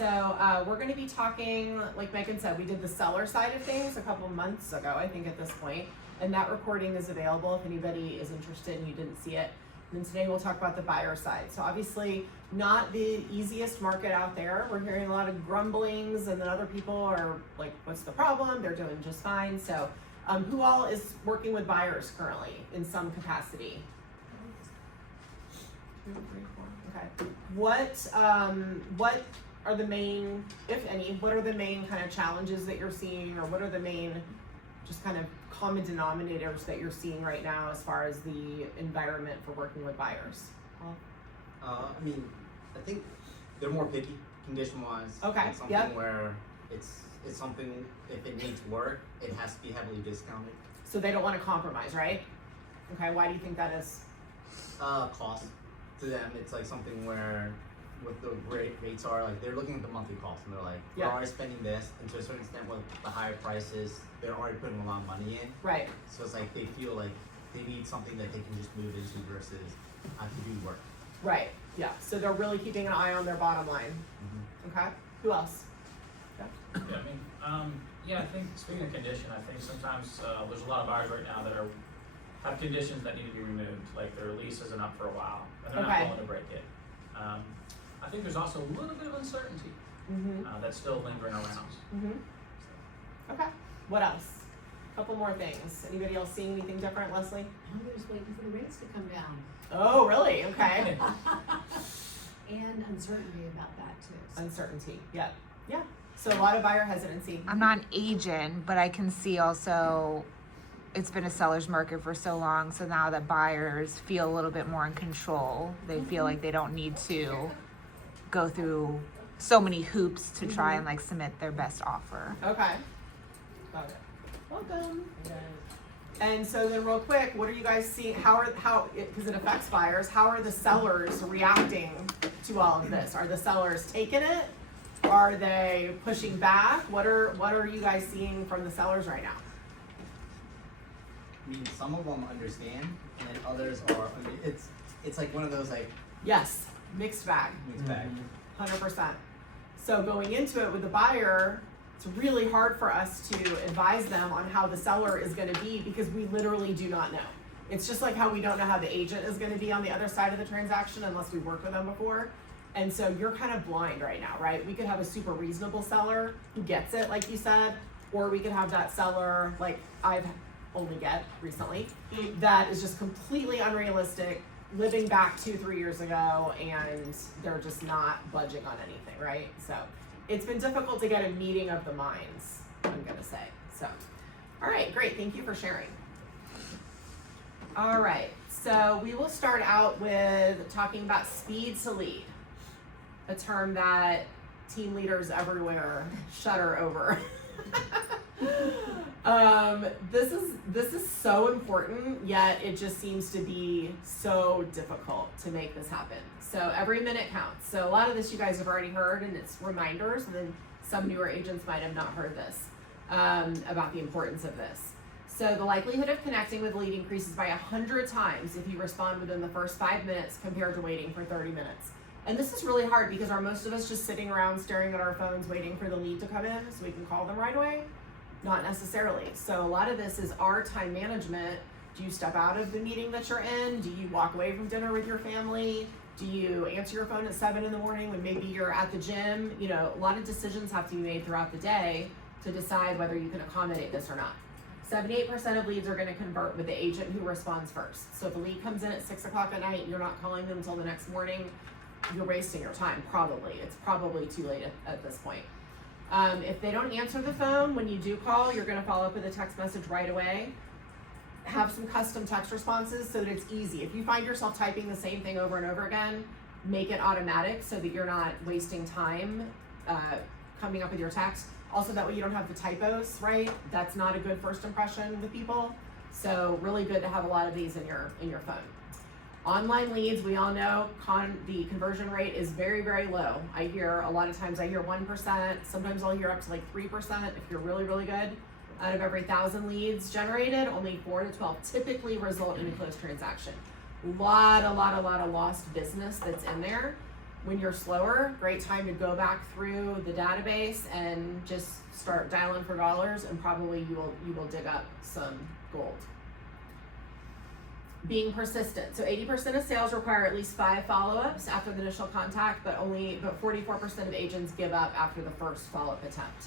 So we're going to be talking, like Megan said, we did the seller side of things a couple months ago, I think at this point, and that recording is available if anybody is interested and you didn't see it. And then today we'll talk about the buyer side. So obviously not the easiest market out there. We're hearing a lot of grumblings, and then other people are like, what's the problem? They're doing just fine. So who all is working with buyers currently in some capacity? 2, 3, 4. Okay. What are the main, if any, what are the main kind of challenges that you're seeing, or what are the main just kind of common denominators that you're seeing right now as far as the environment for working with buyers? I mean, I think they're more picky condition-wise. Okay. It's something where it's something, if it needs work, it has to be heavily discounted. So they don't want to compromise, right? Okay, why do you think that is? Cost. To them, it's like something where with the rates are, like they're looking at the monthly cost and they're like, we're already spending this, and to a certain extent with the higher prices, they're already putting a lot of money in. Right. So it's like they feel like they need something that they can just move into versus have to do work. Right, yeah, so they're really keeping an eye on their bottom line. Mm-hmm. Okay, who else? Yeah, I mean, I think speaking of condition, I think sometimes there's a lot of buyers right now that have conditions that need to be removed, like their lease isn't up for a while, and they're not willing to break it. I think there's also a little bit of uncertainty that's still lingering around. Okay, what else? A couple more things. Anybody else seeing anything different, Leslie? I'm just waiting for the rates to come down. Oh, really? Okay. And uncertainty about that too. So. Uncertainty, yeah. So a lot of buyer hesitancy. I'm not an agent, but I can see also it's been a seller's market for so long, so now that buyers feel a little bit more in control, they feel like they don't need to go through so many hoops to try and like submit their best offer. Okay. Got it. Welcome. And so then real quick, what are you guys seeing, because it affects buyers, how are the sellers reacting to all of this? Are the sellers taking it? Are they pushing back? What are you guys seeing from the sellers right now? I mean, some of them understand, and then others are. I mean, it's like one of those like. Yes, mixed bag. Mixed bag. 100%. So going into it with the buyer, it's really hard for us to advise them on how the seller is going to be because we literally do not know. It's just like how we don't know how the agent is going to be on the other side of the transaction unless we worked with them before. And so you're kind of blind right now, right? We could have a super reasonable seller who gets it, like you said, or we could have that seller like I've only get recently that is just completely unrealistic, living back 2-3 years ago, and they're just not budging on anything, right? So it's been difficult to get a meeting of the minds, I'm gonna say. So, all right, great, thank you for sharing. All right, so we will start out with talking about speed to lead, a term that team leaders everywhere shudder over. This is so important, yet it just seems to be so difficult to make this happen. So every minute counts. So a lot of this you guys have already heard, and it's reminders, and then some newer agents might have not heard this, about the importance of this. So the likelihood of connecting with a lead increases by 100 times if you respond within the first 5 minutes compared to waiting for 30 minutes. And this is really hard because are most of us just sitting around staring at our phones waiting for the lead to come in so we can call them right away? Not necessarily. So a lot of this is our time management. Do you step out of the meeting that you're in? Do you walk away from dinner with your family? Do you answer your phone at 7 in the morning when maybe you're at the gym? You know, a lot of decisions have to be made throughout the day to decide whether you can accommodate this or not. 78% of leads are going to convert with the agent who responds first. So if a lead comes in at 6 o'clock at night and you're not calling them until the next morning, you're wasting your time, probably. It's probably too late at this point. If they don't answer the phone, when you do call, you're gonna follow up with a text message right away. Have some custom text responses so that it's easy. If you find yourself typing the same thing over and over again, make it automatic so that you're not wasting time coming up with your text. Also, that way you don't have the typos, right? That's not a good first impression with people. So really good to have a lot of these in your phone. Online leads, we all know the conversion rate is very, very low. I hear a lot of times 1%, sometimes I'll hear up to like 3% if you're really, really good. Out of every 1,000 leads generated, only 4 to 12 typically result in a closed transaction. A lot of lost business that's in there. When you're slower, great time to go back through the database and just start dialing for dollars, and probably you will dig up some gold. Being persistent. So 80% of sales require at least 5 follow-ups after the initial contact, but 44% of agents give up after the first follow-up attempt.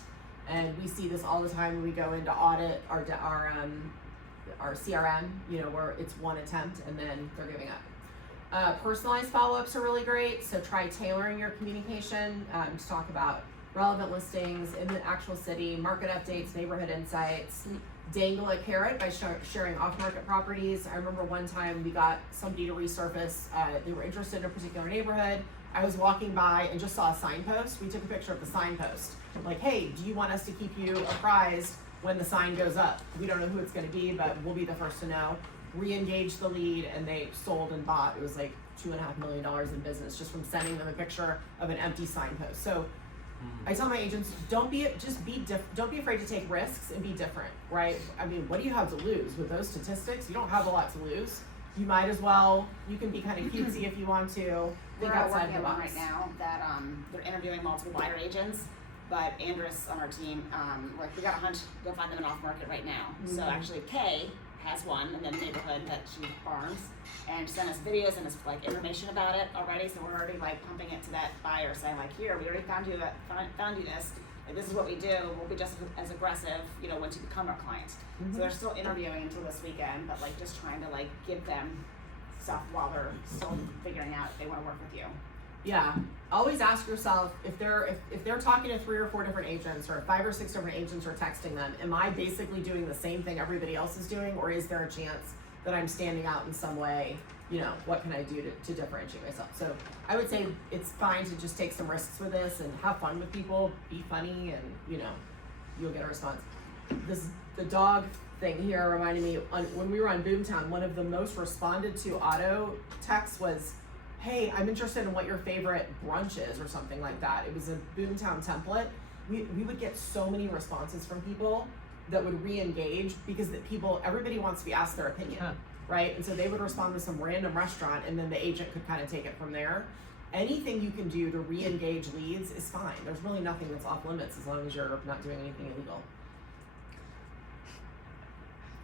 And we see this all the time when we go into audit our CRM, you know, where it's one attempt and then they're giving up. Personalized follow-ups are really great. So try tailoring your communication to talk about relevant listings in the actual city, market updates, neighborhood insights. Dangle a carrot by sharing off-market properties. I remember one time we got somebody to resurface, they were interested in a particular neighborhood. I was walking by and just saw a signpost. We took a picture of the signpost. Like, hey, do you want us to keep you apprised when the sign goes up? We don't know who it's gonna be, but we'll be the first to know. Re-engage the lead, and they sold and bought. It was like $2.5 million in business just from sending them a picture of an empty signpost. So I tell my agents, don't be afraid to take risks and be different, right? I mean, what do you have to lose with those statistics? You don't have a lot to lose. You might as well, you can be kind of cutesy if you want to. We're working on one right now that they're interviewing multiple buyer agents, but Andrus on our team, like we got a hunch, go find them an off market right now. So actually Kay has one in the neighborhood that she farms and sent us videos and like information about it already. So we're already like pumping it to that buyer saying like, here, we already found you this. Like, this is what we do. We'll be just as aggressive, you know, once you become our client. So they're still interviewing until this weekend, but like just trying to like give them stuff while they're still figuring out if they want to work with you. Yeah, always ask yourself if they're talking to 3 or 4 different agents, or 5 or 6 different agents are texting them, am I basically doing the same thing everybody else is doing, or is there a chance that I'm standing out in some way? You know, what can I do to differentiate myself? So I would say it's fine to just take some risks with this and have fun with people, be funny, and you know, you'll get a response. The dog thing here reminded me, when we were on Boomtown, one of the most responded to auto texts was, hey, I'm interested in what your favorite brunch is, or something like that. It was a Boomtown template. We would get so many responses from people that would re-engage, because everybody wants to be asked their opinion, right? And so they would respond with some random restaurant, and then the agent could kind of take it from there. Anything you can do to re-engage leads is fine. There's really nothing that's off limits as long as you're not doing anything illegal.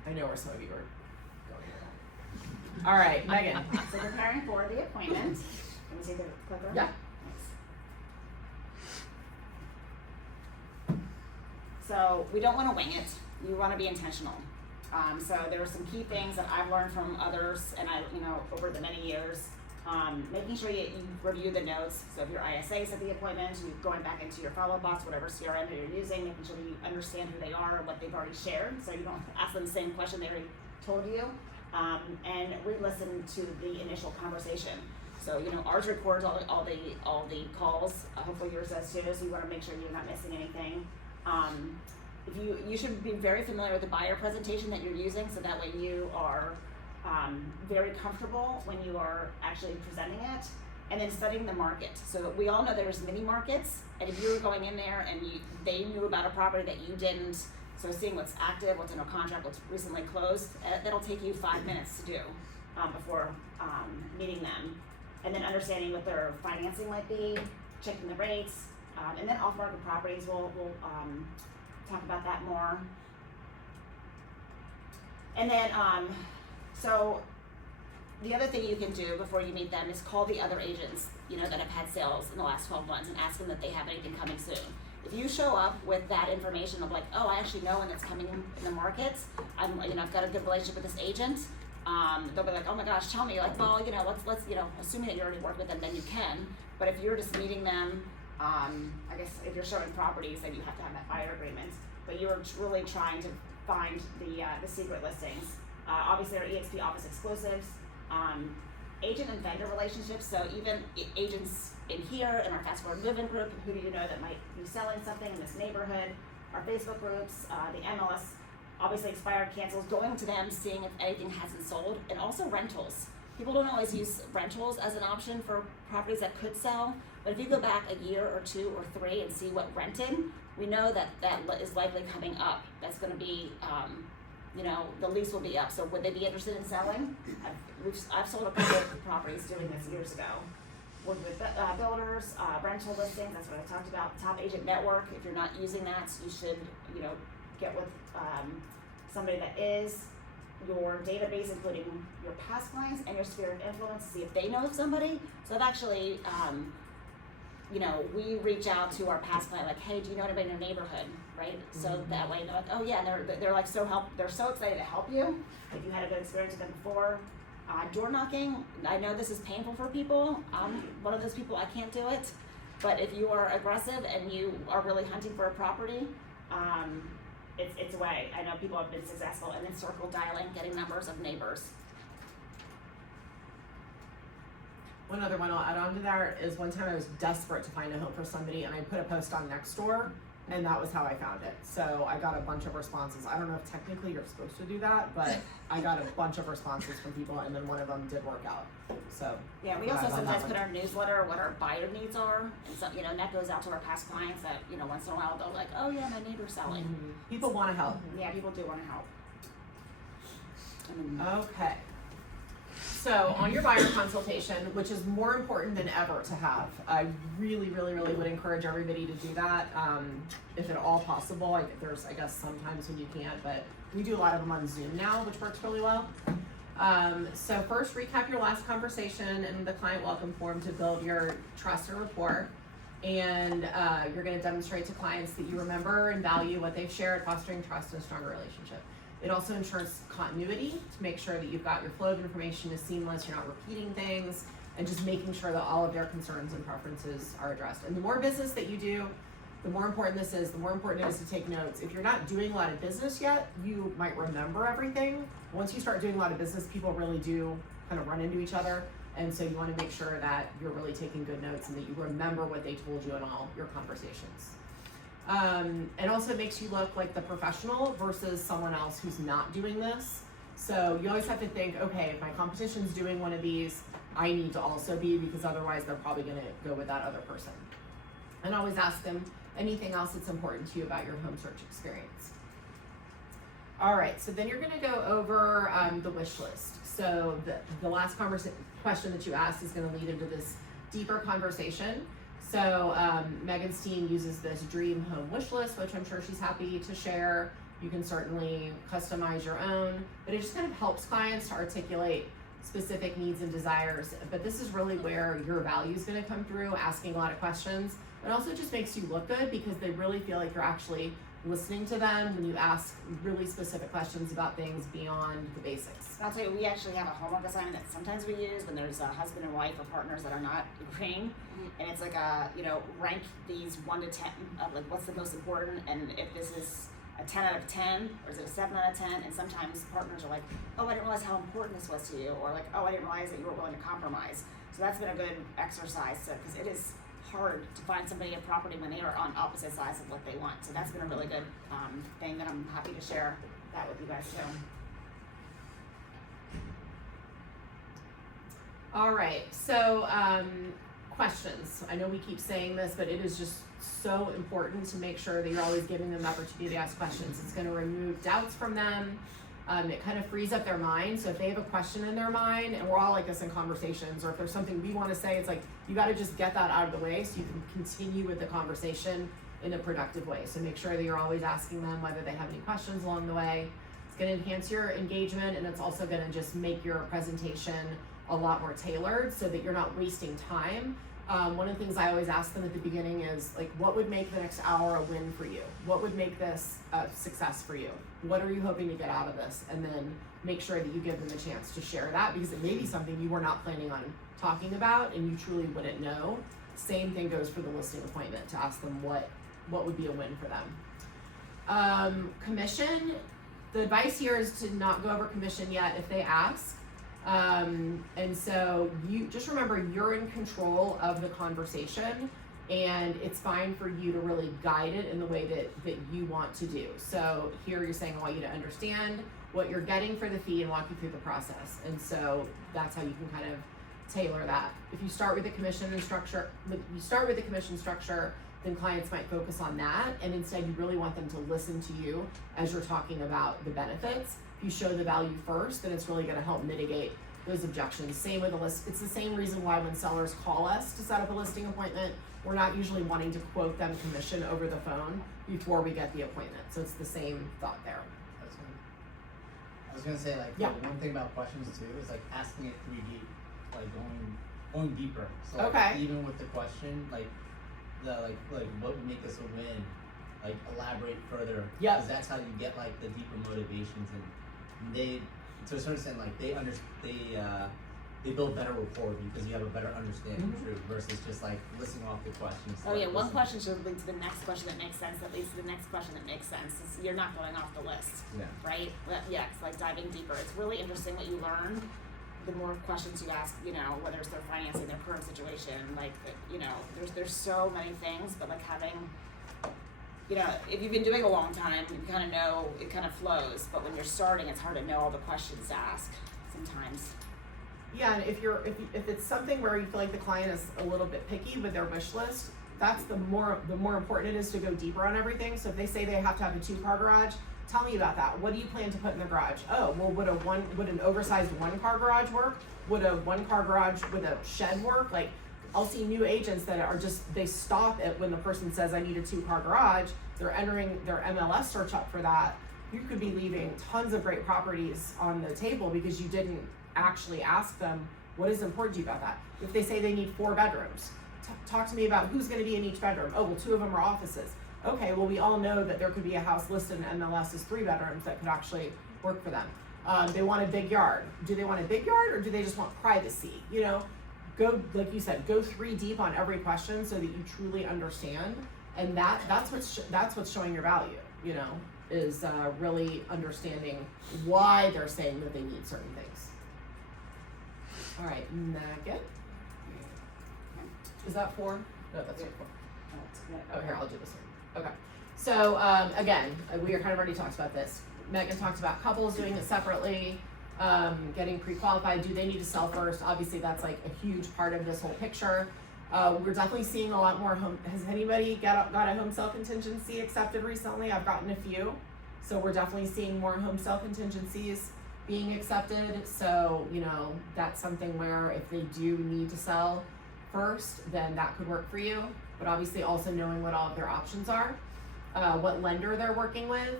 I know where some of you are going with that. All right, Megan. So preparing for the appointment. Can you see the clicker? Yeah. Thanks. So we don't want to wing it. You want to be intentional. So there are some key things that I've learned from others, and over the many years, making sure you review the notes. So if your ISAs at the appointment, you're going back into your follow-up box, whatever CRM that you're using, making sure that you understand who they are and what they've already shared, so you don't ask them the same question they already told you. And re-listen to the initial conversation. So ours records all the calls. Hopefully yours does too. So you want to make sure you're not missing anything. If you should be very familiar with the buyer presentation that you're using, so that way you are very comfortable when you are actually presenting it. And then studying the market. So we all know there's mini markets, and if you were going in there and they knew about a property that you didn't. So seeing what's active, what's under contract, what's recently closed, that'll take you 5 minutes to do before meeting them. And then understanding what their financing might be, checking the rates, and then off-market properties, we'll talk about that more. And then, so the other thing you can do before you meet them is call the other agents, that have had sales in the last 12 months and ask them if they have anything coming soon. If you show up with that information of like, oh, I actually know when that's coming in the markets, I've got a good relationship with this agent, they'll be like, oh my gosh, tell me, like, well, let's assuming that you already work with them, then you can. But if you're just meeting them, I guess if you're showing properties, then you have to have that buyer agreement. But you're really trying to find the secret listings. Obviously, our EXP office exclusives, agent and vendor relationships. So even agents in here in our Fast Forward Move-In group, who do you know that might be selling something in this neighborhood? Our Facebook groups, the MLS, obviously expired cancels, going to them, seeing if anything hasn't sold, and also rentals. People don't always use rentals as an option for properties that could sell, but if you go back a year or 2 or 3 and see what rented, we know that is likely coming up. That's going to be, the lease will be up. So would they be interested in selling? I've sold a couple of properties doing this years ago. work with builders, rental listings, that's what I talked about, top agent network. If you're not using that, you should, get with somebody that is. Your database, including your past clients and your sphere of influence, to see if they know somebody. So I've actually, we reach out to our past client, like, hey, do you know anybody in your neighborhood, right? So that way they're like, oh yeah, and they're like they're so excited to help you if you had a good experience with them before. Door knocking, I know this is painful for people. I'm one of those people, I can't do it. But if you are aggressive and you are really hunting for a property, it's a way. I know people have been successful, and then circle dialing, getting numbers of neighbors. One other one I'll add on to that is one time I was desperate to find a home for somebody, and I put a post on Nextdoor, and that was how I found it. So I got a bunch of responses. I don't know if technically you're supposed to do that, but I got a bunch of responses from people, and then one of them did work out. So yeah, we also sometimes put our newsletter what our buyer needs are, and so and that goes out to our past clients that once in a while they'll like, oh yeah, my neighbor's selling. Mm-hmm. People want to help. Yeah, people do want to help. Okay. So on your buyer consultation, which is more important than ever to have, I really, really, really would encourage everybody to do that, if at all possible. There's, I guess, sometimes when you can't, but we do a lot of them on Zoom now, which works really well. So first, recap your last conversation and the client welcome form to build your trust and rapport. And you're going to demonstrate to clients that you remember and value what they've shared, fostering trust and a stronger relationship. It also ensures continuity to make sure that you've got your flow of information is seamless, you're not repeating things, and just making sure that all of their concerns and preferences are addressed. And the more business that you do, the more important this is, the more important it is to take notes. If you're not doing a lot of business yet, you might remember everything. Once you start doing a lot of business, people really do kind of run into each other. And so you want to make sure that you're really taking good notes and that you remember what they told you in all your conversations. It also makes you look like the professional versus someone else who's not doing this. So you always have to think, okay, if my competition's doing one of these, I need to also be, because otherwise they're probably going to go with that other person. And always ask them anything else that's important to you about your home search experience. All right, so then you're going to go over the wish list. So the last question that you asked is going to lead into this deeper conversation. So Megan's team uses this dream home wish list, which I'm sure she's happy to share. You can certainly customize your own, but it just kind of helps clients to articulate specific needs and desires. But this is really where your value is going to come through, asking a lot of questions. It also just makes you look good because they really feel like you're actually listening to them when you ask really specific questions about things beyond the basics. I'll tell you, we actually have a homework assignment that sometimes we use when there's a husband and wife or partners that are not agreeing. And it's like rank these 1 to 10 of like what's the most important, and if this is a 10 out of 10 or is it a 7 out of 10, and sometimes partners are like, oh, I didn't realize how important this was to you, or like, oh, I didn't realize that you were willing to compromise. So that's been a good exercise, because it is hard to find somebody a property when they are on opposite sides of what they want. So that's been a really good thing that I'm happy to share that with you guys too. All right, so questions. I know we keep saying this, but it is just so important to make sure that you're always giving them the opportunity to ask questions. It's going to remove doubts from them. It kind of frees up their mind. So if they have a question in their mind, and we're all like this in conversations, or if there's something we want to say, it's like you got to just get that out of the way so you can continue with the conversation in a productive way. So make sure that you're always asking them whether they have any questions along the way. It's going to enhance your engagement, and it's also going to just make your presentation a lot more tailored so that you're not wasting time. One of the things I always ask them at the beginning is like, what would make the next hour a win for you? What would make this a success for you? What are you hoping to get out of this? And then make sure that you give them a chance to share that, because it may be something you were not planning on talking about and you truly wouldn't know. Same thing goes for the listing appointment, to ask them what would be a win for them. Commission, the advice here is to not go over commission yet if they ask. And so you just remember you're in control of the conversation, and it's fine for you to really guide it in the way that you want to do. So here you're saying, I want you to understand what you're getting for the fee and walk you through the process. And so that's how you can kind of tailor that. If you start with the commission structure, then clients might focus on that, and instead you really want them to listen to you as you're talking about the benefits. If you show the value first, then it's really going to help mitigate those objections. Same with a list. It's the same reason why when sellers call us to set up a listing appointment, we're not usually wanting to quote them commission over the phone before we get the appointment. So it's the same thought there. I was gonna say, like, Yeah. the one thing about questions too is like asking it 3D, like going deeper. So like, Okay. even with the question, like what would make this a win? Like elaborate further. Yep. Because that's how you get like the deeper motivations, and they, to a certain extent, like they build better rapport with you because you have a better understanding of truth versus just like listing off the questions. Oh like, yeah, one listen. question should lead to the next question that makes sense, that leads to the next question that makes sense. You're not going off the list, Yeah. right? But yeah, it's like diving deeper. It's really interesting what you learn. The more questions you ask, whether it's their financing, their current situation, like, there's so many things, but like having, if you've been doing it a long time, you kind of know, it kind of flows, but when you're starting, it's hard to know all the questions to ask sometimes. Yeah, and if it's something where you feel like the client is a little bit picky with their wish list, that's the more important it is to go deeper on everything. So if they say they have to have a 2-car garage, tell me about that. What do you plan to put in the garage? Oh, well, would an oversized 1-car garage work? Would a 1-car garage with a shed work? Like, I'll see new agents that are they stop it when the person says I need a 2-car garage. They're entering their MLS search up for that. You could be leaving tons of great properties on the table because you didn't actually ask them what is important to you about that. If they say they need 4 bedrooms, talk to me about who's going to be in each bedroom. Oh, well, 2 of them are offices. Okay, well, we all know that there could be a house listed in MLS as 3 bedrooms that could actually work for them. They want a big yard. Do they want a big yard or do they just want privacy? Go, like you said, go 3 deep on every question so that you truly understand. And that's what's showing your value, is really understanding why they're saying that they need certain things. All right, Nugget. Is that 4? No, that's 4. Oh, here, I'll do this one. Okay. So, again, we kind of already talked about this. Megan talked about couples doing it separately, getting pre-qualified. Do they need to sell first? Obviously, that's like a huge part of this whole picture. We're definitely seeing a lot more has anybody got a home sale contingency accepted recently? I've gotten a few. So we're definitely seeing more home sale contingencies being accepted. So, that's something where if they do need to sell first, then that could work for you. But obviously also knowing what all of their options are, what lender they're working with.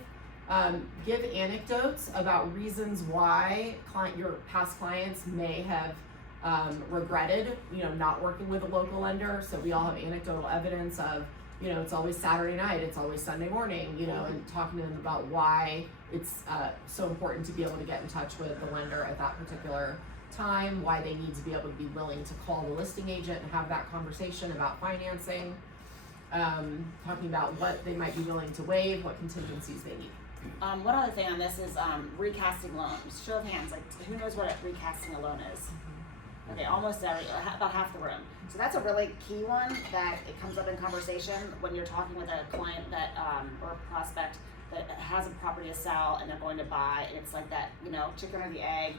Give anecdotes about reasons why your past clients may have regretted, not working with a local lender. So we all have anecdotal evidence of, it's always Saturday night, it's always Sunday morning, and talking to them about why it's so important to be able to get in touch with the lender at that particular time, why they need to be able to be willing to call the listing agent and have that conversation about financing, talking about what they might be willing to waive, what contingencies they need. One other thing on this is recasting loans. Show of hands, like who knows what recasting a loan is? Okay, almost about half the room. So that's a really key one that it comes up in conversation when you're talking with a client that or a prospect that has a property to sell and they're going to buy, and it's like that, chicken or the egg.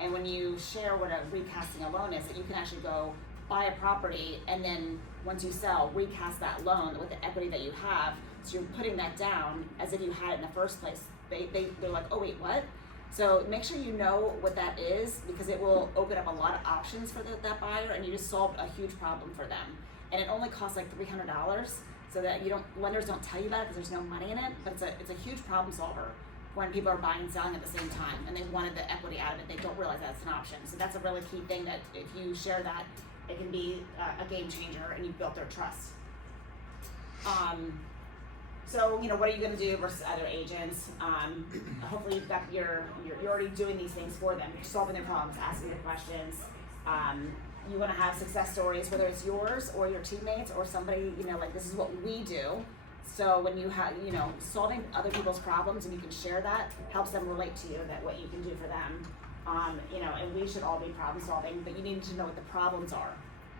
And when you share what a recasting a loan is, that you can actually go buy a property and then once you sell, recast that loan with the equity that you have. So you're putting that down as if you had it in the first place. They're like, oh wait, what? So make sure you know what that is because it will open up a lot of options for that buyer, and you just solved a huge problem for them. And it only costs like $300, so that lenders don't tell you that because there's no money in it. But it's a huge problem solver when people are buying and selling at the same time, and they wanted the equity out of it. They don't realize that's an option. So that's a really key thing that if you share that, it can be a game changer, and you've built their trust. So, what are you going to do versus other agents? Hopefully you've got you're already doing these things for them. You're solving their problems, asking their questions. You want to have success stories, whether it's yours or your teammates or somebody, like this is what we do. So when you have, solving other people's problems and you can share that, helps them relate to you, that what you can do for them. And we should all be problem solving, but you need to know what the problems are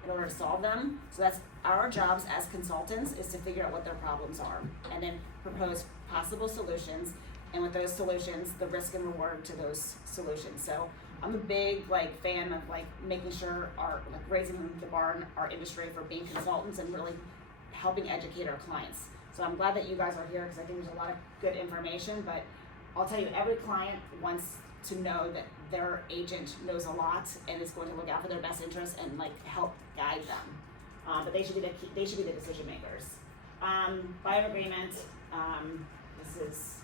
in order to solve them. So that's our jobs as consultants, is to figure out what their problems are and then propose possible solutions, and with those solutions, the risk and reward to those solutions. So I'm a big fan of making sure raising the bar in our industry for being consultants and really helping educate our clients. So I'm glad that you guys are here because I think there's a lot of good information, but I'll tell you, every client wants to know that their agent knows a lot and is going to look out for their best interests and like help guide them. But they should be the decision makers. Buyer agreement, this is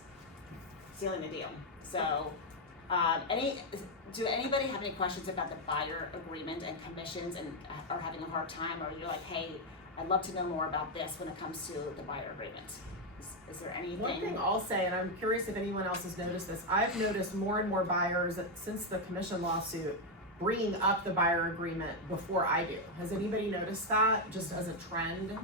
sealing the deal. So, do anybody have any questions about the buyer agreement and commissions and are having a hard time, or you're like, hey, I'd love to know more about this when it comes to the buyer agreement? Is there anything? One thing I'll say, and I'm curious if anyone else has noticed this, I've noticed more and more buyers since the commission lawsuit bringing up the buyer agreement before I do. Has anybody noticed that, just as a trend,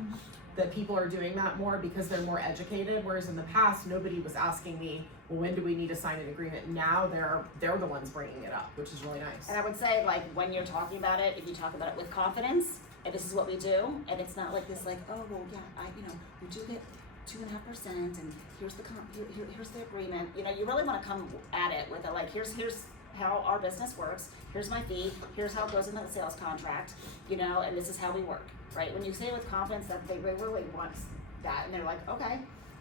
that people are doing that more because they're more educated? Whereas in the past, nobody was asking me, well, when do we need to sign an agreement? Now they're the ones bringing it up, which is really nice. And I would say, like, when you're talking about it, if you talk about it with confidence, and this is what we do, and it's not like this, like, oh, well, yeah, we do get 2.5%, and here's the agreement. You know, you really want to come at it with a, like, here's how our business works, here's my fee, here's how it goes in the sales contract, you know, and this is how we work, right? When you say it with confidence that they really want that, and they're like, okay.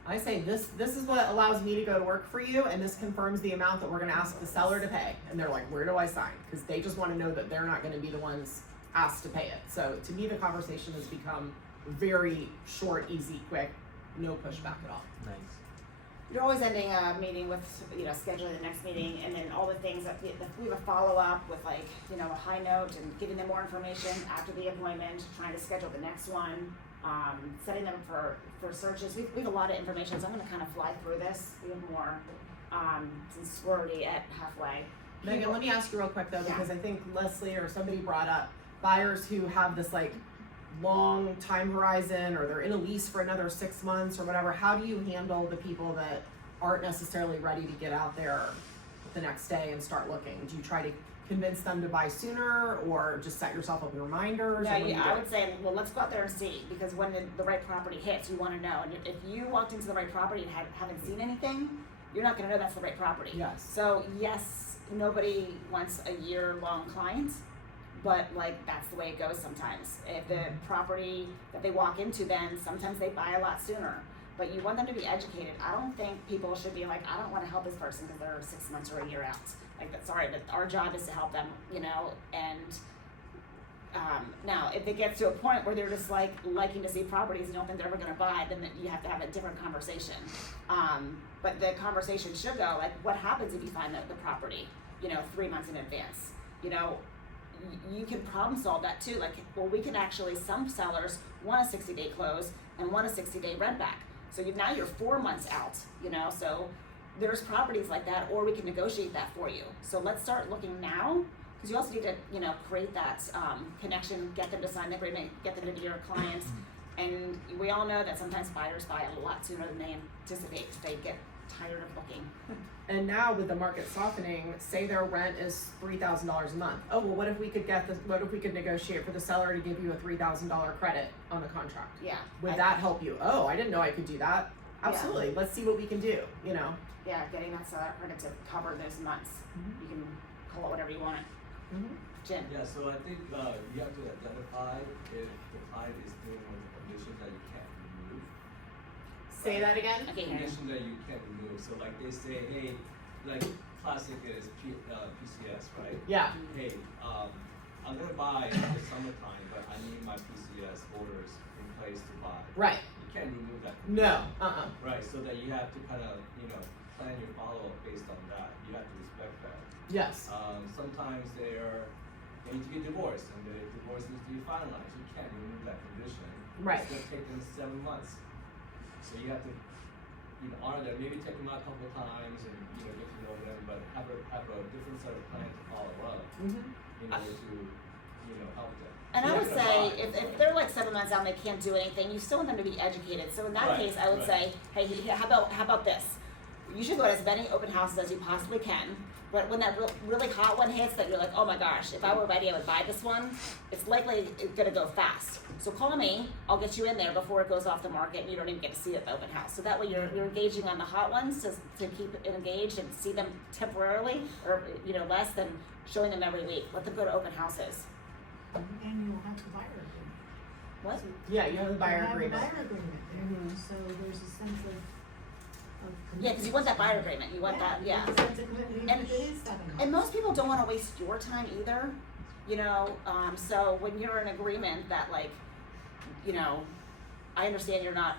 I say this is what allows me to go to work for you, and this confirms the amount that we're gonna ask the seller to pay. And they're like, where do I sign? Because they just wanna know that they're not gonna be the ones asked to pay it. So to me, the conversation has become very short, easy, quick, no pushback at all. Nice. You're always ending a meeting with, you know, scheduling the next meeting, and then all the things that we have a follow-up with, like, you know, a high note and giving them more information after the appointment, trying to schedule the next one, setting them for searches. We have a lot of information, so I'm gonna kind of fly through this. We have more, since we're already at halfway. Megan, let me ask you real quick though, because I think Leslie or somebody brought up buyers who have this like long time horizon, or they're in a lease for another 6 months or whatever. How do you handle the people that aren't necessarily ready to get out there the next day and start looking? Do you try to convince them to buy sooner, or just set yourself up with reminders? No, I would say, well, let's go out there and see, because when the right property hits, you want to know. And if you walked into the right property and haven't seen anything, you're not going to know that's the right property. Yes. So yes, nobody wants a year-long client, but like that's the way it goes sometimes. If the property that they walk into, then sometimes they buy a lot sooner. But you want them to be educated. I don't think people should be like, I don't want to help this person because they're 6 months or a year out. Like, that's all right, but our job is to help them, you know. And now, if it gets to a point where they're just like liking to see properties and don't think they're ever going to buy, then you have to have a different conversation. But the conversation should go like, what happens if you find the property, you know, 3 months in advance? You know, you can problem solve that too. Like, well, we can actually, some sellers want a 60-day close and want a 60-day rent back. So now you're 4 months out, you know, so there's properties like that, or we can negotiate that for you. So let's start looking now, because you also need to, you know, create that connection, get them to sign the agreement, get them to be your client. And we all know that sometimes buyers buy a lot sooner than they anticipate. They get tired of looking. And now with the market softening, say their rent is $3,000 a month. Oh, well, what if we could negotiate for the seller to give you a $3,000 credit on the contract? Yeah. Would that help you? Oh, I didn't know I could do that. Absolutely. Let's see what we can do, you know? Yeah, getting that seller credit to cover those months. You can call it whatever you want. Jen? Yeah, so I think you have to identify if the client is dealing with a condition that you can't remove. Say that again? Okay. Condition that you can't remove. So like they say, hey, like classic is PCS, right? Yeah. Hey, I'm gonna buy in the summertime, but I need my PCS orders in place to buy. Right. You can't remove that. No. Right, so that you have to kind of, you know, plan your follow-up based on that. You have to respect that. Yes. Sometimes they need to get divorced, and the divorce needs to be finalized. You can't remove that condition. Right. It's gonna take them 7 months. So you have to, you know, honor them. Maybe take them out a couple of times and, you know, get to know them, but have a different set of plan to follow up in order to, you know, help them. And I would say, if they're like 7 months out and they can't do anything, you still want them to be educated. So in that case, I would say, hey, how about this? You should go to as many open houses as you possibly can. But when that really hot one hits that you're like, oh my gosh, if I were ready, I would buy this one, it's likely gonna go fast. So call me, I'll get you in there before it goes off the market and you don't even get to see it at the open house. So that way you're engaging on the hot ones to keep engaged and see them temporarily, or, you know, less than showing them every week. Let them go to open houses. And you'll have the buyer agreement. What? Yeah, you have the buyer You'll agreement. have a buyer agreement there, so there's a sense of Yeah, because you want that buyer agreement, you want that, yeah. It's a commitment, even And- if it is 7 months. And most people don't wanna waste your time either, you know, so when you're in agreement that like, you know, I understand you're not,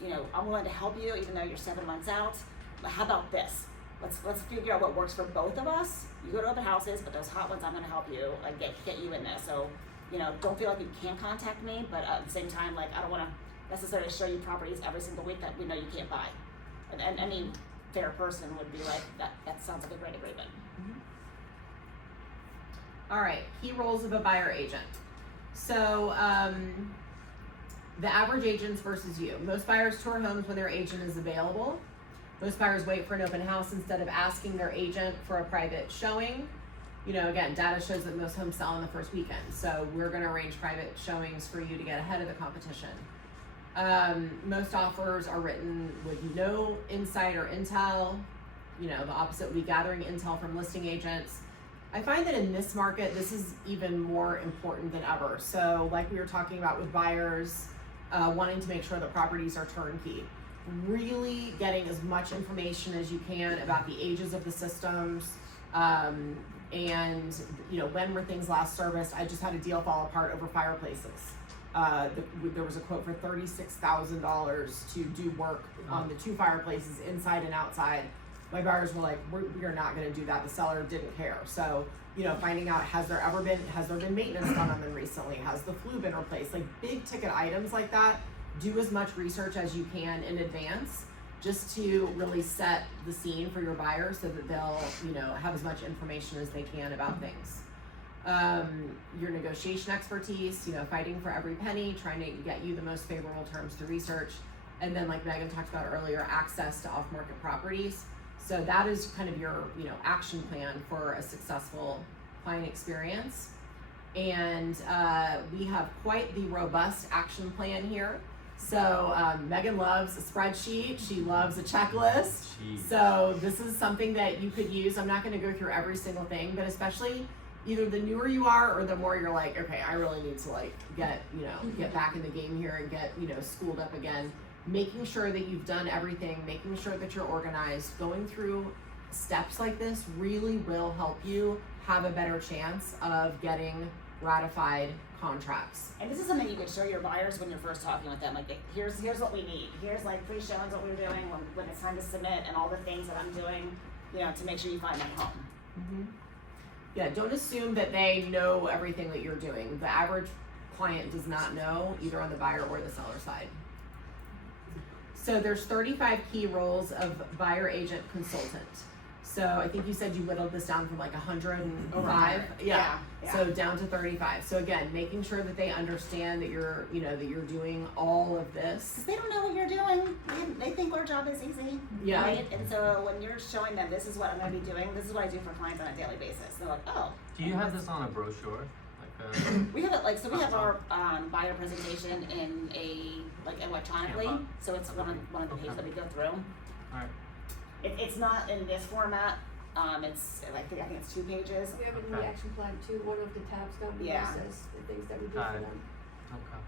you know, I'm willing to help you even though you're 7 months out, but how about this? Let's figure out what works for both of us. You go to open houses, but those hot ones, I'm gonna help you, like get you in there, so, you know, don't feel like you can't contact me, but at the same time, like, I don't wanna necessarily show you properties every single week that we know you can't buy. And any fair person would be like, that sounds like a great agreement. All right, key roles of a buyer agent. So, the average agents versus you. Most buyers tour homes when their agent is available. Most buyers wait for an open house instead of asking their agent for a private showing. You know, again, data shows that most homes sell in the first weekend, so we're gonna arrange private showings for you to get ahead of the competition. Most offers are written with no insider intel. You know, the opposite would be gathering intel from listing agents. I find that in this market, this is even more important than ever. So like we were talking about with buyers, wanting to make sure the properties are turnkey. Really getting as much information as you can about the ages of the systems, and you know, when were things last serviced. I just had a deal fall apart over fireplaces. There was a quote for $36,000 to do work on the 2 fireplaces inside and outside. My buyers were like, we are not gonna do that. The seller didn't care. So, you know, finding out, has there been maintenance done on them recently? Has the flue been replaced? Like big ticket items like that, do as much research as you can in advance, just to really set the scene for your buyers so that they'll, you know, have as much information as they can about things. Your negotiation expertise, you know, fighting for every penny, trying to get you the most favorable terms through research. And then like Megan talked about earlier, access to off-market properties. So that is kind of your, you know, action plan for a successful client experience. And we have quite the robust action plan here. So Megan loves a spreadsheet. She loves a checklist. So this is something that you could use. I'm not going to go through every single thing, but especially either the newer you are or the more you're like, okay, I really need to like get back in the game here and get, you know, schooled up again. Making sure that you've done everything, making sure that you're organized, going through steps like this really will help you have a better chance of getting ratified contracts. And this is something you could show your buyers when you're first talking with them, like here's what we need. Here's like pre-showings what we're doing when it's time to submit and all the things that I'm doing, you know, to make sure you find that home. Mm-hmm. Yeah, don't assume that they know everything that you're doing. The average client does not know, either on the buyer or the seller side. So there's 35 key roles of buyer agent consultant. So I think you said you whittled this down from like 105. Yeah. So down to 35. So again, making sure that they understand that you're, you know, that you're doing all of this. Because they don't know what you're doing. They think our job is easy. Yeah. Right? And so when you're showing them this is what I'm going to be doing, this is what I do for clients on a daily basis. They're like, oh. Do you have this on a brochure? We have it like, so we have our buyer presentation in electronically. Canva. So it's one of the pages that we go through. Alright. It's not in this format. It's like I think it's 2 pages. We have it in the action plan too, one of the tabs down below Yeah. says the things that we do for Got it. them. Okay.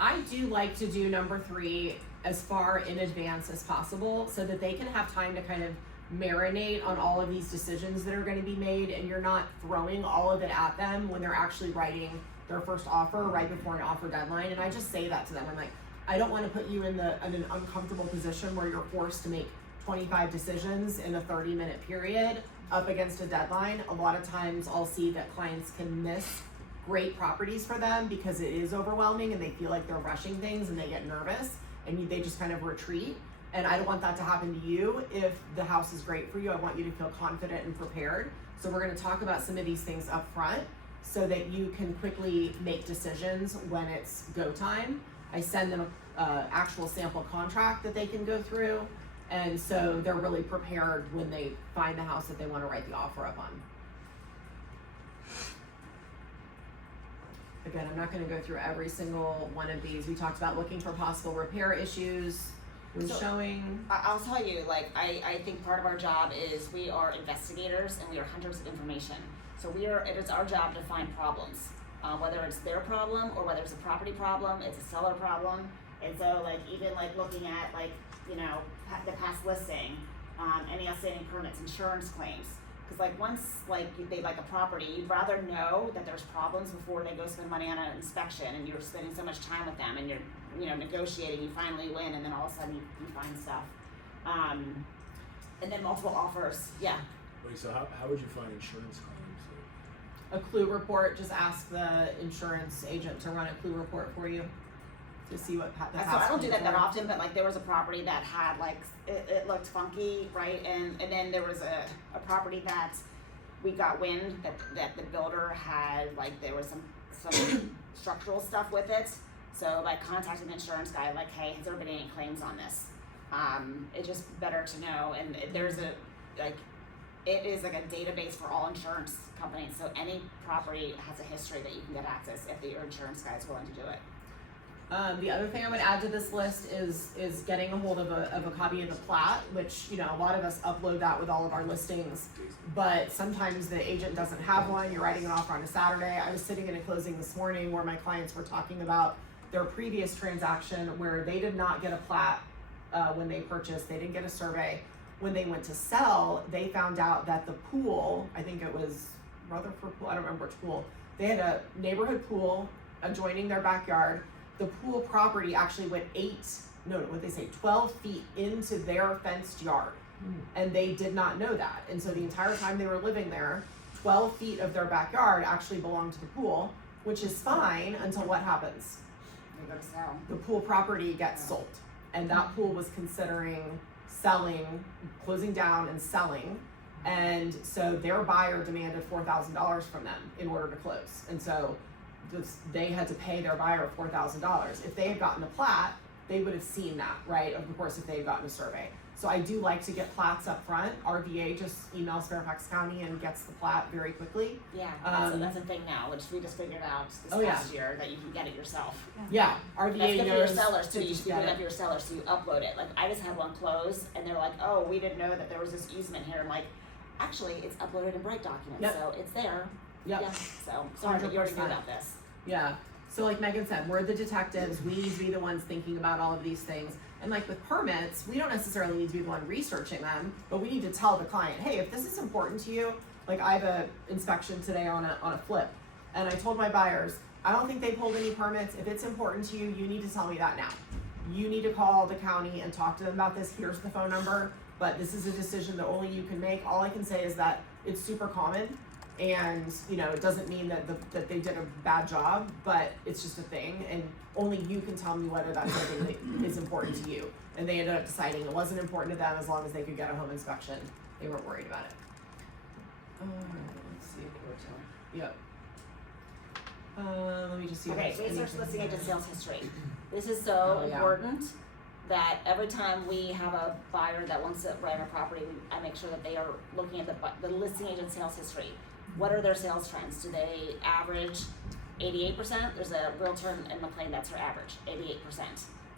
I do like to do number 3 as far in advance as possible so that they can have time to kind of marinate on all of these decisions that are going to be made, and you're not throwing all of it at them when they're actually writing their first offer right before an offer deadline. And I just say that to them. I'm like, I don't want to put you in an uncomfortable position where you're forced to make 25 decisions in a 30-minute period up against a deadline. A lot of times I'll see that clients can miss great properties for them because it is overwhelming and they feel like they're rushing things and they get nervous and they just kind of retreat. And I don't want that to happen to you. If the house is great for you, I want you to feel confident and prepared. So we're going to talk about some of these things up front so that you can quickly make decisions when it's go time. I send them an actual sample contract that they can go through. And so they're really prepared when they find the house that they want to write the offer up on. Again, I'm not going to go through every single one of these. We talked about looking for possible repair issues when showing. I'll tell you, like, I think part of our job is we are investigators and we are hunters of information. So it is our job to find problems, whether it's their problem or whether it's a property problem, it's a seller problem. And so like even like looking at like, you know, the past listing, any outstanding permits, insurance claims. Cause like once like they like a property, you'd rather know that there's problems before they go spend money on an inspection and you're spending so much time with them and you're, you know, negotiating, you finally win and then all of a sudden you find stuff. And then multiple offers, yeah. Wait, so how would you find insurance claims? A clue report, just ask the insurance agent to run a clue report for you to see what the So past I don't do that claims that were. often, but like there was a property that had like, it looked funky, right? And then there was a property that we got wind that the builder had, like there was some structural stuff with it. So like contacting the insurance guy, like, hey, has there been any claims on this? It's just better to know. And there's it is like a database for all insurance companies. So any property has a history that you can get access if your insurance guy is willing to do it. The other thing I would add to this list is getting a hold of a copy of the plat, which, you know, a lot of us upload that with all of our listings, but sometimes the agent doesn't have one. You're writing an offer on a Saturday. I was sitting in a closing this morning where my clients were talking about their previous transaction where they did not get a plat when they purchased. They didn't get a survey. When they went to sell, they found out that the pool, I think it was Rutherford Pool, I don't remember which pool, they had a neighborhood pool adjoining their backyard. The pool property actually went 12 feet into their fenced yard. And they did not know that. And so the entire time they were living there, 12 feet of their backyard actually belonged to the pool, which is fine until what happens? They go to sell. The pool property gets sold. And that pool was considering selling, closing down and selling. And so their buyer demanded $4,000 from them in order to close. And so they had to pay their buyer $4,000. If they had gotten a plat, they would have seen that, right? Of course, if they had gotten a survey. So I do like to get plats up front. RVA just emails Fairfax County and gets the plat very quickly. Yeah, that's a thing now, which we just figured out this past year that you can get it yourself. Yeah, RVA That's good for your knows sellers too. to You just should be get good it. up for your sellers, so you upload it. Like I just had one close, and they're like, "Oh, we didn't know that there was this easement here." I'm like, "Actually, it's uploaded in Bright documents, Yep. so it's there." Yep. Yeah. So sorry, but you already knew 100%. about this. Yeah. So like Megan said, we're the detectives. We need to be the ones thinking about all of these things. And like with permits, we don't necessarily need to be the one researching them, but we need to tell the client, hey, if this is important to you, like I have a inspection today on a flip, and I told my buyers, I don't think they pulled any permits. If it's important to you, you need to tell me that now. You need to call the county and talk to them about this. Here's the phone number, but this is a decision that only you can make. All I can say is that it's super common. And, you know, it doesn't mean that that they did a bad job, but it's just a thing, and only you can tell me whether that's something that is important to you. And they ended up deciding it wasn't important to them as long as they could get a home inspection. They weren't worried about it. Let's see. Yep. Let me just see. if Okay, there's research anything listing here. agent sales history. This is so Oh, yeah. important that every time we have a buyer that wants to rent a property, I make sure that they are looking at the listing agent sales history. What are their sales trends? Do they average 88%? There's a realtor in McLean, that's her average, 88%.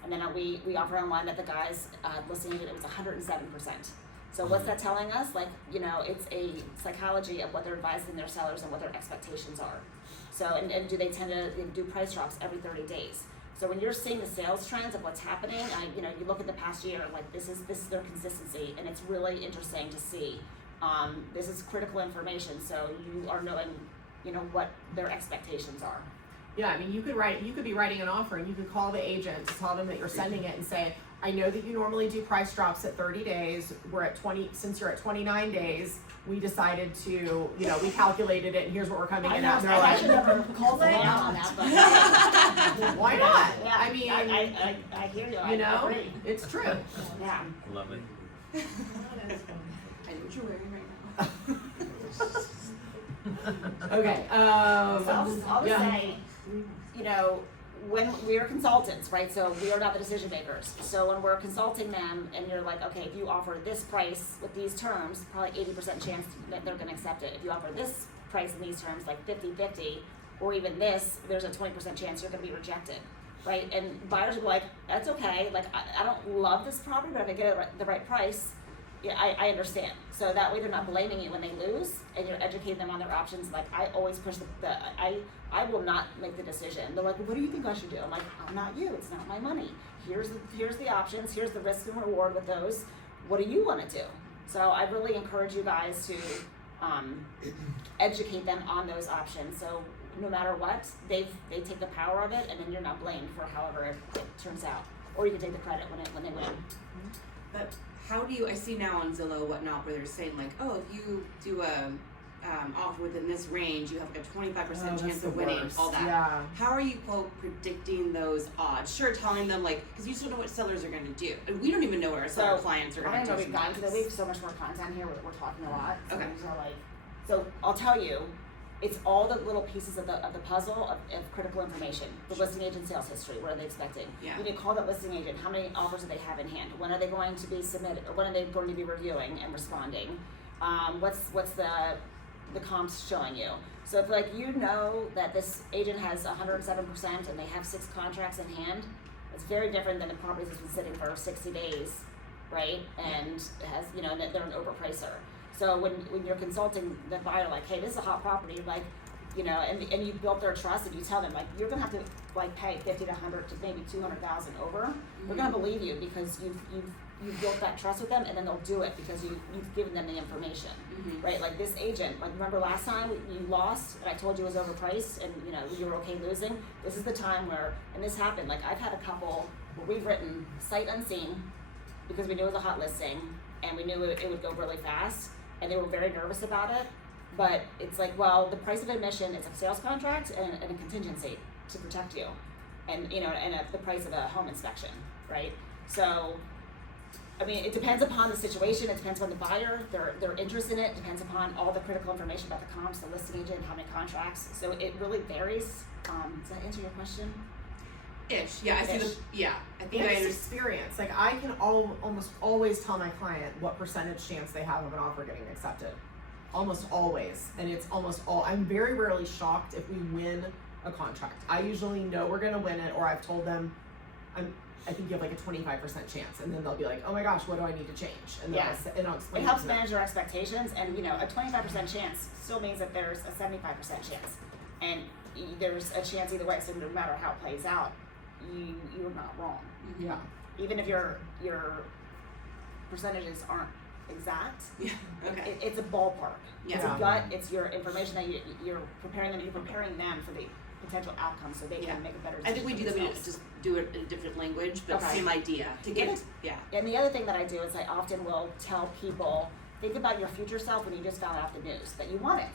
And then we offer online that the guy's listing agent, it was 107%. So what's that telling us? Like, you know, it's a psychology of what they're advising their sellers and what their expectations are. So, and do they tend to do price drops every 30 days? So when you're seeing the sales trends of what's happening, you know, you look at the past year, like this is their consistency, and it's really interesting to see. This is critical information, so you are knowing, you know, what their expectations are. Yeah, I mean, you could be writing an offer and you could call the agent to tell them that you're sending it and say, I know that you normally do price drops at 30 days. We're at 20, since you're at 29 days, we decided to, you know, we calculated it and here's what we're coming in at. And they're I like, should never called them out on that, but. why not? Yeah, I mean, I hear you, I you know, agree. it's true. Yeah. Love it. I know what you're wearing right now. Okay, So I'll just yeah. say, you know, when we're consultants, right, so we are not the decision makers. So when we're consulting them and you're like, okay, if you offer this price with these terms, probably 80% chance that they're gonna accept it. If you offer this price in these terms, like 50-50, or even this, there's a 20% chance you're gonna be rejected, right? And buyers will be like, that's okay, like, I don't love this property, but if I get it the right price, Yeah, I understand. So that way they're not blaming you when they lose, and you're educating them on their options. Like, I always push I will not make the decision. They're like, well, what do you think I should do? I'm like, I'm not you. It's not my money. Here's the options. Here's the risk and reward with those. What do you want to do? So I really encourage you guys to educate them on those options. So no matter what, they take the power of it, and then you're not blamed for however it turns out. Or you can take the credit when they win. But how do you, I see now on Zillow whatnot where they're saying like, oh, if you do a offer within this range, you have like a 25% chance of winning, all that. Yeah. How are you, quote, predicting those odds? Sure, telling them like, because you still know what sellers are going to do. And we don't even know what our seller clients are going to do. I know we've gotten to that. We have so much more content here. We're talking a lot. So Okay. So I'll tell you, it's all the little pieces of the puzzle of critical information. The listing agent sales history, what are they expecting? Yeah. You need to call that listing agent. How many offers do they have in hand? When are they going to be submitted? Or when are they going to be reviewing and responding? What's the comps showing you? So if like you know that this agent has 107% and they have 6 contracts in hand, it's very different than the properties that's been sitting for 60 days, right? And has, you know, they're an overpricer. So when you're consulting the buyer, like, hey, this is a hot property, like, you know, and you built their trust, and you tell them like you're gonna have to like pay 50 to 100 to maybe 200,000 over. They're gonna believe you because you've built that trust with them, and then they'll do it because you've given them the information, right? Like this agent, like remember last time you lost, and I told you it was overpriced, and you know you were okay losing. This is the time where, and this happened. Like I've had a couple where we've written sight unseen because we knew it was a hot listing, and we knew it would go really fast. And they were very nervous about it, but it's like, well, the price of admission is a sales contract and a contingency to protect you, and you know, and the price of a home inspection, right? So, I mean, it depends upon the situation. It depends on the buyer, their interest in it. Depends upon all the critical information about the comps, the listing agent, how many contracts. So it really varies. Does that answer your question? Ish. Yeah, I see the, yeah. I think I It's understand. experience. Like I can almost always tell my client what percentage chance they have of an offer getting accepted. Almost always. And it's almost all, I'm very rarely shocked if we win a contract. I usually know we're gonna win it, or I've told them I think you have like a 25% chance, and then they'll be like, oh my gosh, what do I need to change? And then I'll explain It helps to them. manage your expectations, and you know, a 25% chance still means that there's a 75% chance, and there's a chance either way. So no matter how it plays out, you're not wrong. Yeah. Even if your percentages aren't exact, Yeah. Okay. it's a ballpark. It's Yeah. a gut. It's your information that you're preparing them. You're preparing them for the potential outcome, so they can make a better decision. I think we do that. We just do it in a different language, but Okay. same idea to get it. Yeah. And the other thing that I do is I often will tell people, think about your future self when you just found out the news that you want it.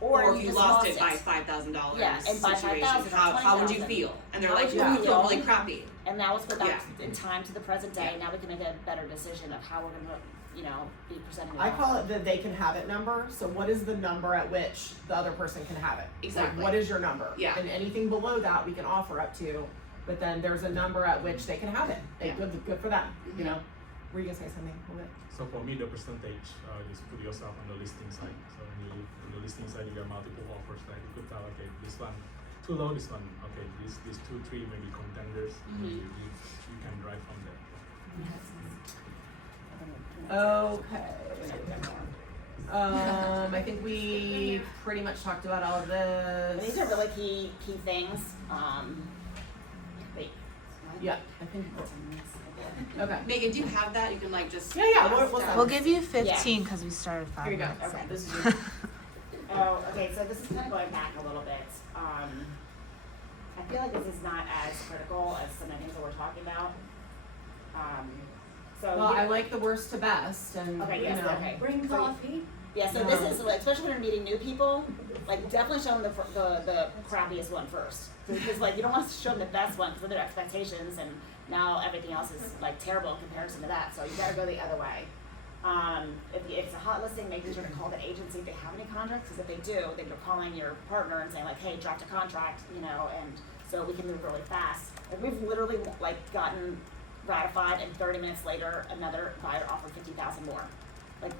Or you if you just lost it by $5,000 Yeah, and by situation, $5,000 or how would you $20,000? feel? And they're How like, would you oh, we feel feel? really crappy. And now let's put that Yeah. in time to the present day. Now we can make a better decision of how we're gonna, you know, be presenting. I call it the they can have it number. So what is the number at which the other person can have it? Exactly. Like, what is your number? Yeah. And anything below that we can offer up to, but then there's a number at which they can have it. Yeah. Good for them. You know. Were you gonna say something? A little bit? So for me, the percentage, just put yourself on the listing side. So when you on the listing side, you got multiple offers. Like you could tell, okay, this one too low, this one, okay, these 2, 3 maybe contenders. You can drive from there. Okay. I think we pretty much talked about all of this. These are really key things. Wait. Yeah, I think. Okay. Megan, do you have that? You can like just. Yeah. We'll We'll give you 15 because we started 5 Here you go. minutes. Okay. This is your, Oh, okay, so this is kind of going back a little bit. I feel like this is not as critical as some of the things that we're talking about. So well, yeah. I like the worst to best, and Okay, yes, you know. okay. Bring So- coffee. Yeah, so this is like, especially when you're meeting new people, like definitely show them the crappiest one first, because like you don't want to show them the best one because of their expectations, and now everything else is like terrible in comparison to that. So you gotta go the other way. If it's a hot listing, making sure to call the agency if they have any contracts, because if they do, then you're calling your partner and saying like, hey, dropped a contract, you know, and so we can move really fast. Like we've literally like gotten ratified, and 30 minutes later, another buyer offered 50,000 more.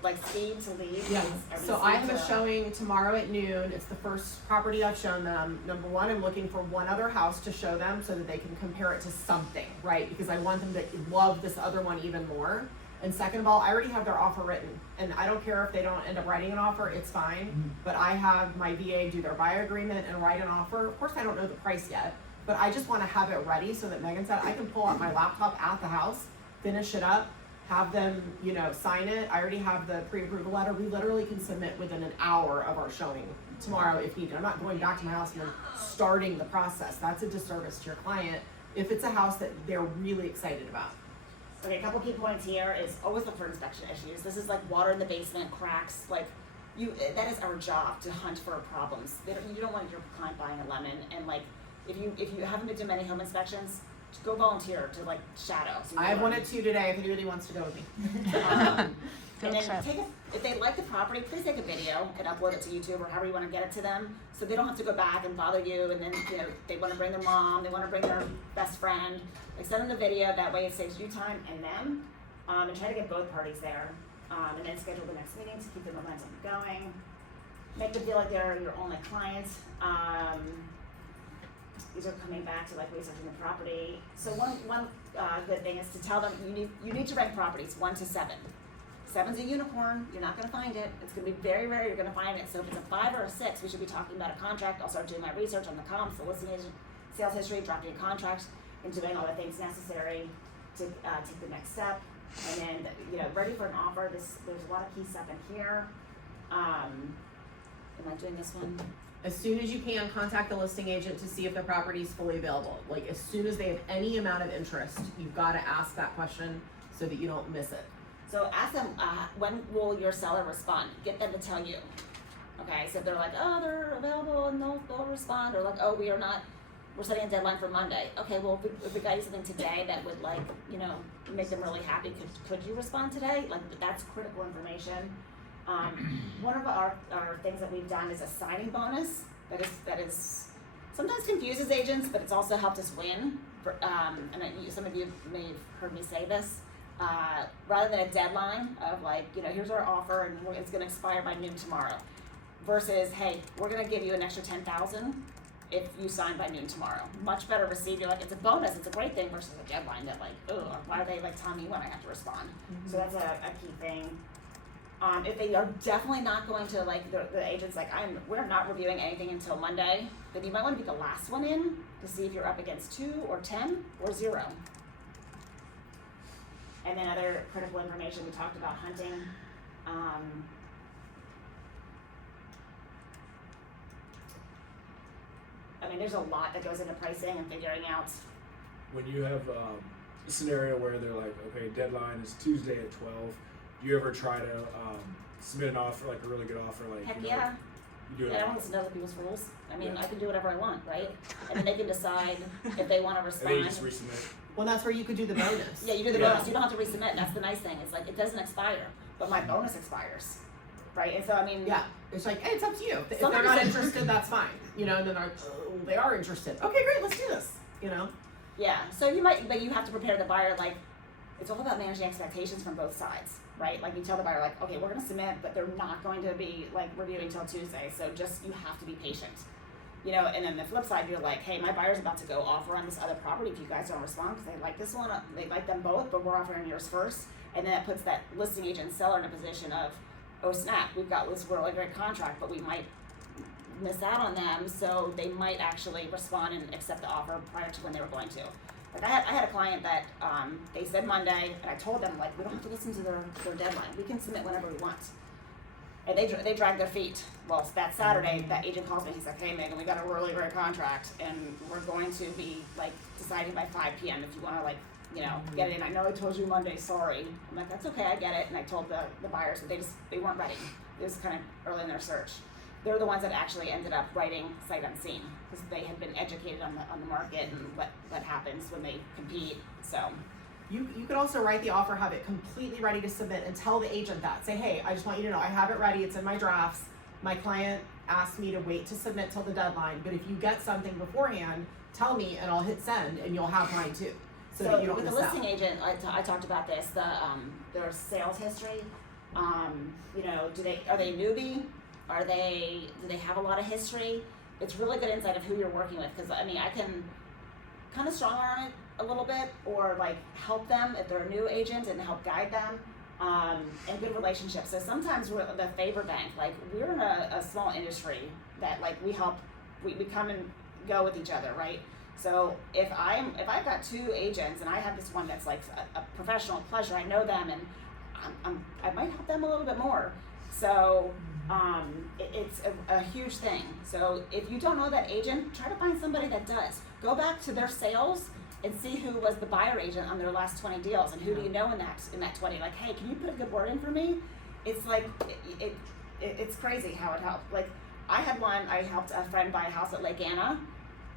Like speed to lead. Yeah. is So I have speed a to- showing tomorrow at noon. It's the first property I've shown them. Number one, I'm looking for one other house to show them so that they can compare it to something, right? Because I want them to love this other one even more. And second of all, I already have their offer written, and I don't care if they don't end up writing an offer, it's fine. But I have my VA do their buyer agreement and write an offer. Of course, I don't know the price yet, but I just wanna have it ready so that Megan said, I can pull out my laptop at the house, finish it up, have them, you know, sign it. I already have the pre-approval letter. We literally can submit within an hour of our showing tomorrow if needed. I'm not going back to my house and then starting the process. That's a disservice to your client if it's a house that they're really excited about. Okay, a couple key points here is always look for inspection issues. This is like water in the basement, cracks, like that is our job to hunt for problems. You don't want your client buying a lemon, and like if you haven't been to many home inspections, go volunteer to like shadow. So I have one at 2 today if anybody wants to go with me. And then if they like the property, please take a video and upload it to YouTube or however you want to get it to them, so they don't have to go back and bother you. And then they want to bring their mom, they want to bring their best friend. Like send them the video. That way it saves you time and them. And try to get both parties there. And then schedule the next meeting to keep the momentum going. Make them feel like they're your only client. These are coming back to like researching the property. So one good thing is to tell them you need to rank properties 1 to 7. 7's a unicorn. You're not going to find it. It's going to be very rare you're going to find it. So if it's a 5 or a 6, we should be talking about a contract. I'll start doing my research on the comps, the listing agent, sales history, drafting a contract, and doing all the things necessary to take the next step. And then ready for an offer. There's a lot of key stuff in here. Am I doing this one? As soon as you can, contact the listing agent to see if the property is fully available. Like as soon as they have any amount of interest, you've got to ask that question so that you don't miss it. So ask them, when will your seller respond? Get them to tell you. Okay, so if they're like, oh, they're available and they'll respond, or like, oh, we're setting a deadline for Monday. Okay, well, if we got you something today that would like, make them really happy, could you respond today? Like that's critical information. One of our things that we've done is a signing bonus that is sometimes confuses agents, but it's also helped us win. Some of you may have heard me say this. Rather than a deadline of like, here's our offer and it's going to expire by noon tomorrow, versus, hey, we're going to give you an extra $10,000 if you sign by noon tomorrow. Much better received. You're like, it's a bonus, it's a great thing, versus a deadline that like, oh, why are they like telling me when I have to respond? Mm-hmm. So that's a key thing. If they are definitely not going to, like, the agent's like, we're not reviewing anything until Monday, then you might want to be the last one in to see if you're up against 2 or 10 or 0. And then other critical information, we talked about hunting. There's a lot that goes into pricing and figuring out. When you have a scenario where they're like, okay, deadline is Tuesday at 12, do you ever try to submit an offer, like a really good offer? Like, heck yeah. You do it. I don't listen to other people's rules. I can do whatever I want, right? And then they can decide if they want to respond. And they just resubmit. Well, that's where you could do the bonus. Yeah, you do the bonus. You don't have to resubmit. That's the nice thing. It's like it doesn't expire, but my bonus expires, right? And so yeah, it's like, hey, it's up to you. If they're not interested, that's fine. And then they're like, oh, they are interested. Okay, great, let's do this. Yeah. So but you have to prepare the buyer. Like, it's all about managing expectations from both sides, right? Like you tell the buyer, like, okay, we're gonna submit, but they're not going to be like reviewing until Tuesday. So you have to be patient. And then the flip side, you're like, hey, my buyer's about to go offer on this other property if you guys don't respond because they like this one, they like them both, but we're offering yours first. And then it puts that listing agent and seller in a position of, oh snap, we've got this really great contract, but we might miss out on them, so they might actually respond and accept the offer prior to when they were going to. Like I had a client that they said Monday, and I told them, like, we don't have to listen to their deadline. We can submit whenever we want. And they dragged their feet. Well, that Saturday, that agent calls me. He's like, hey, Megan, we got a really great contract, and we're going to be, like, deciding by 5 p.m. if you want to, like, get it in. I know I told you Monday, sorry. I'm like, that's okay, I get it. And I told the buyers that they weren't ready. It was kind of early in their search. They're the ones that actually ended up writing sight unseen because they had been educated on the market and what happens when they compete. So you could also write the offer, have it completely ready to submit, and tell the agent that. Say, hey, I just want you to know I have it ready. It's in my drafts. My client asked me to wait to submit till the deadline, but if you get something beforehand, tell me and I'll hit send and you'll have mine too. So that you don't with miss the listing out. agent, I talked about this. Their sales history. Are they a newbie? Do they have a lot of history? It's really good insight of who you're working with because I can kind of strong arm it a little bit, or like help them if they're a new agent and help guide them, and good relationships. So sometimes we're the favor bank. Like we're in a small industry that like we come and go with each other, right? So if I've got 2 agents and I have this one that's like a professional pleasure, I know them and I might help them a little bit more. So it's a huge thing. So if you don't know that agent, try to find somebody that does. Go back to their sales and see who was the buyer agent on their last 20 deals and who do you know in that 20. Like, hey, can you put a good word in for me? It's like it's crazy how it helped. Like I had one, I helped a friend buy a house at Lake Anna.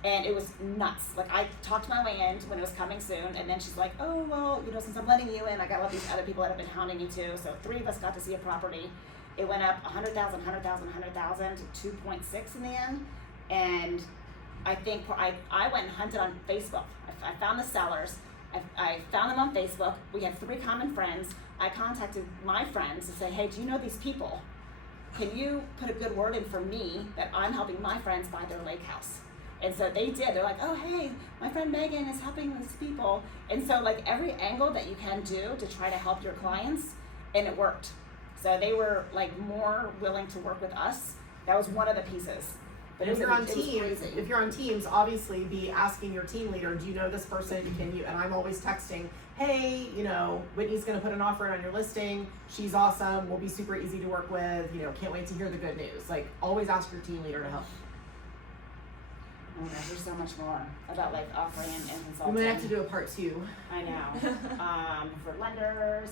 And it was nuts. Like I talked my way in when it was coming soon, and then she's like, "Oh well, since I'm letting you in, I got all these other people that have been hounding me too." So 3 of us got to see a property. It went up 100,000, 100,000, 100,000 to 2.6 in the end. And I think I went and hunted on Facebook. I found the sellers. I found them on Facebook. We had 3 common friends. I contacted my friends to say, "Hey, do you know these people? Can you put a good word in for me that I'm helping my friends buy their lake house?" And so they did. They're like, "Oh, hey, my friend Megan is helping these people." And so like every angle that you can do to try to help your clients, and it worked. So they were like more willing to work with us. That was one of the pieces. But if you're on teams, obviously be asking your team leader, "Do you know this person? Can you?" And I'm always texting, "Hey, Whitney's going to put an offer in on your listing. She's awesome. Will be super easy to work with. Can't wait to hear the good news." Like always ask your team leader to help. Oh my gosh, there's so much more about like offering and consulting. We might have to do a part 2. I know. For lenders,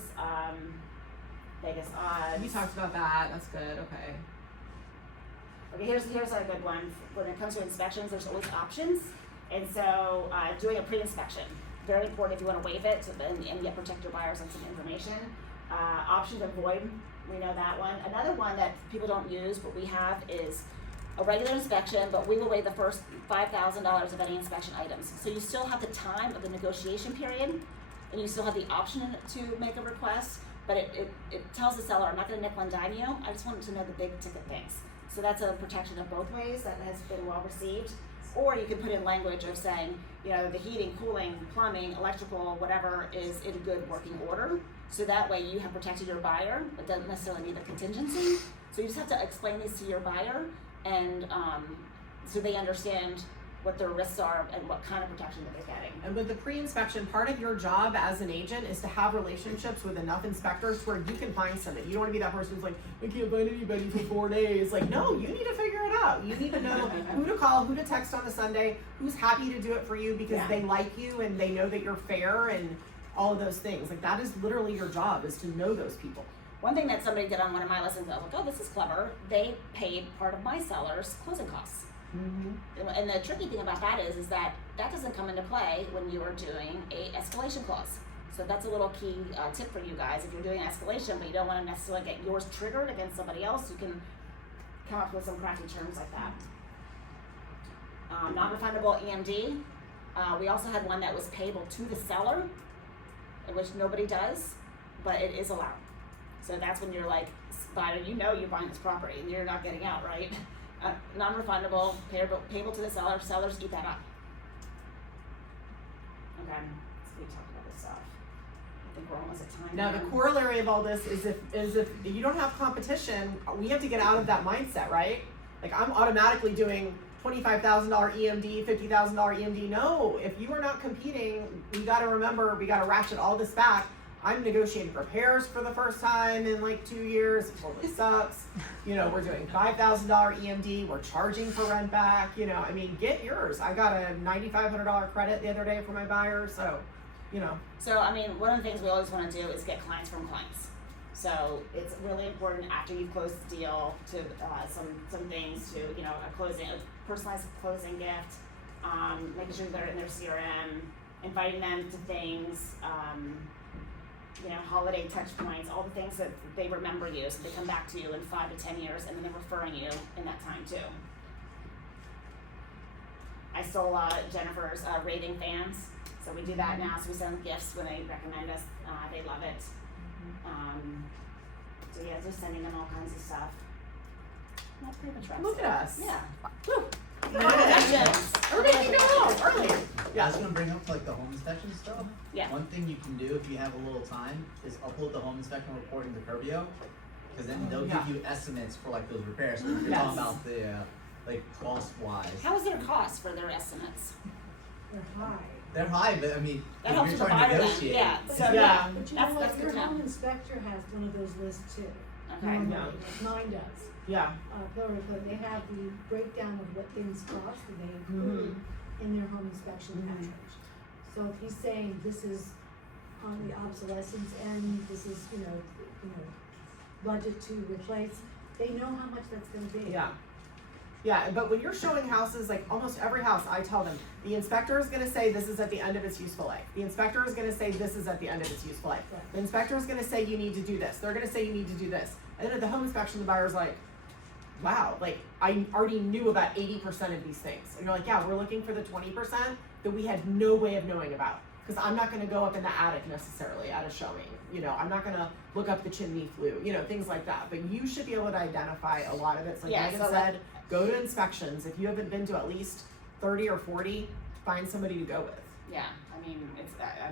Vegas odds. You talked about that. That's good. Okay. Okay, here's a good one. When it comes to inspections, there's always options. And so doing a pre-inspection, very important if you want to waive it and yet protect your buyers on some information. Option to void, we know that one. Another one that people don't use, but we have is a regular inspection, but we will waive the first $5,000 of any inspection items. So you still have the time of the negotiation period, and you still have the option to make a request, but it tells the seller, "I'm not gonna nickel and dime you, I just want to know the big ticket things." So that's a protection of both ways that has been well received. Or you can put in language of saying, the heating, cooling, plumbing, electrical, whatever is in good working order. So that way you have protected your buyer, but doesn't necessarily need the contingency. So you just have to explain these to your buyer, and so they understand what their risks are and what kind of protection that they're getting. And with the pre-inspection, part of your job as an agent is to have relationships with enough inspectors where you can find somebody. You don't want to be that person who's like, "I can't find anybody for 4 days." Like, no, you need to figure it out. You need to know who to call, who to text on the Sunday, who's happy to do it for you because they like you and they know that you're fair and all of those things. Like that is literally your job, is to know those people. One thing that somebody did on one of my listings, I was like, "Oh, this is clever." They paid part of my seller's closing costs. Mm-hmm. And the tricky thing about that is that doesn't come into play when you are doing a escalation clause. So that's a little key tip for you guys. If you're doing an escalation, but you don't want to necessarily get yours triggered against somebody else, you can come up with some crafty terms like that. Non-refundable EMD. We also had one that was payable to the seller, which nobody does, but it is allowed. So that's when you're like, buyer, you're buying this property and you're not getting out, right? Non-refundable, payable to the seller. Sellers eat that up. Okay, so we talked about this stuff. I think we're almost at time. Now, the corollary of all this is if you don't have competition, we have to get out of that mindset, right? Like I'm automatically doing $25,000 EMD, $50,000 EMD. No, if you are not competing, we got to remember we got to ratchet all this back. I'm negotiating repairs for the first time in like 2 years. It totally sucks. We're doing $5,000 EMD. We're charging for rent back. Get yours. I got a $9,500 credit the other day for my buyer. So, So, one of the things we always want to do is get clients from clients. So it's really important after you've closed the deal to some things to, a personalized closing gift, making sure they're in their CRM, inviting them to things, holiday touch points, all the things that they remember you, so they come back to you in 5 to 10 years, and then they're referring you in that time too. I stole Jennifer's raving fans, so we do that now. So we send gifts when they recommend us. They love it. So yeah, just sending them all kinds of stuff. That's pretty much right. Look at us. Yeah. Woo. Questions? Everybody can go home early. Yeah, I was gonna bring up like the home inspection stuff. Yeah. One thing you can do if you have a little time is upload the home inspection report into Curbio, because then they'll Yeah. give you estimates for like those repairs. So if you're Yes. talking about the like cost wise. How is their cost for their estimates? They're high. They're high, but I mean, That if helps you're with the trying to buyer then, negotiate, yeah, so, Yeah. yeah, But you that's know what, good your to know. home inspector has one of those lists too. Okay. Normally, Yeah. like mine does. Yeah. Pillar code, they have the breakdown of what things cost that they include in their home inspection package. So if he's saying this is on the obsolescence end, this is, budget to replace, they know how much that's gonna be. Yeah. Yeah, but when you're showing houses, like almost every house, I tell them, the inspector is gonna say this is at the end of its useful life. The inspector is gonna say this is at the end of its useful life. Right. The inspector is gonna say you need to do this. They're gonna say you need to do this. And then at the home inspection, the buyer's like, wow, like I already knew about 80% of these things. And you're like, yeah, we're looking for the 20% that we had no way of knowing about. Because I'm not gonna go up in the attic necessarily at a showing. I'm not gonna look up the chimney flue, things like that. But you should be able to identify a lot of it. So like Yeah, Megan so said, go to inspections. If you haven't been to at least 30 or 40, find somebody to go with. Yeah, I mean, it's,